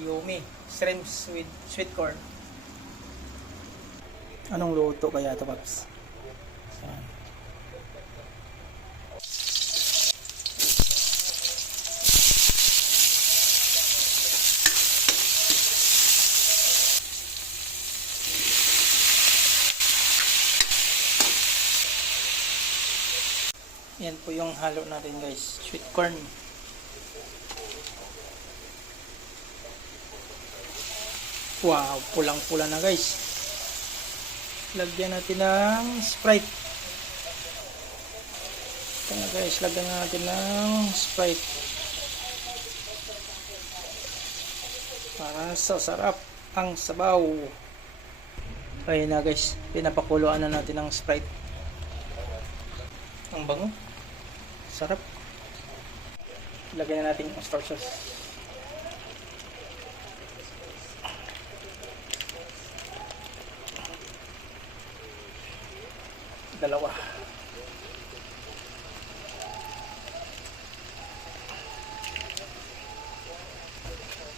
Yummy. Shrimps with sweet corn. Anong luto kaya ito, Paps? Ayan. Yan po yung halo natin, guys. Sweet corn. Wow, pulang-pula na, guys. Lagyan natin ng Sprite. Ito na, guys, lagyan natin ng Sprite. Para sa sarap ang sabaw. Ayun na, guys, pinapakuluan na natin ng Sprite. Ang bango. Sarap. Lagyan na natin yung oyster sauce. Dalawa.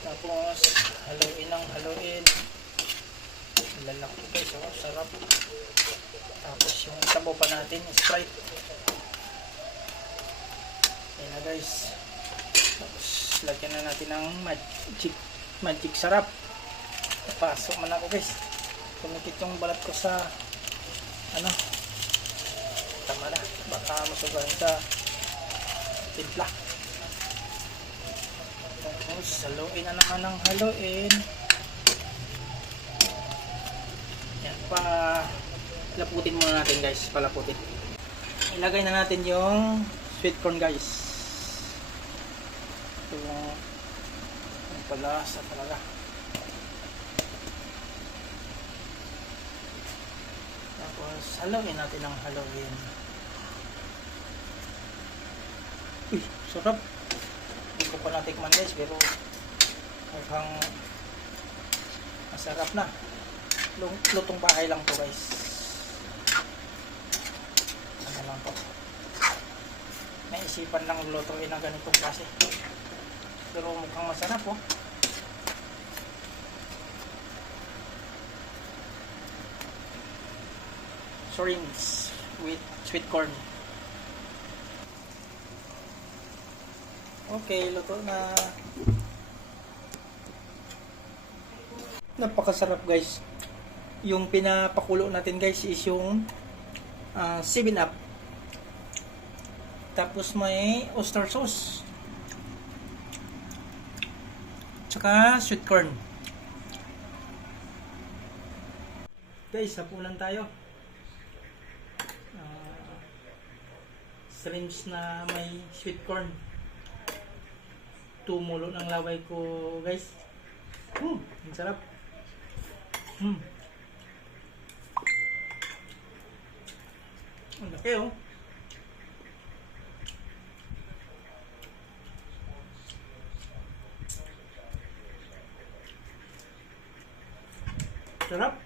Tapos haluin ng haluin. Lalaki, guys, oh, sarap. Tapos yung sabaw pa natin, Sprite. Ayan na, guys. Tapos lagyan na natin ng magic sarap. Napasok man ako, guys. Kumikit yung balat ko sa ano, tama na, baka masugahan sa timpla. Tapos haluin na naman ng haluin. Yan, laputin muna natin, guys. Palaputin. Ilagay na natin yung sweet corn, guys. Ito yung palasa talaga. Tapos haluin natin ang haluin. Uy, sarap. Hindi ko pa natikman, guys, pero mukhang masarap na. Lutong bahay lang to, guys. Ano lang to, naisipan lang lutuin ng ganitong klase, pero mukhang masarap, oh. Shrimps with sweet corn. Okay, luto na. Napakasarap, guys. Yung pinapakulo natin, guys, is yung 7-Up. Tapos may oyster sauce. Tsaka sweet corn. Guys, hapunan tayo. Shrimps na may sweet corn. Tumulo ng laway ko, guys. Ang sarap. Ang laki, oh. Sarap.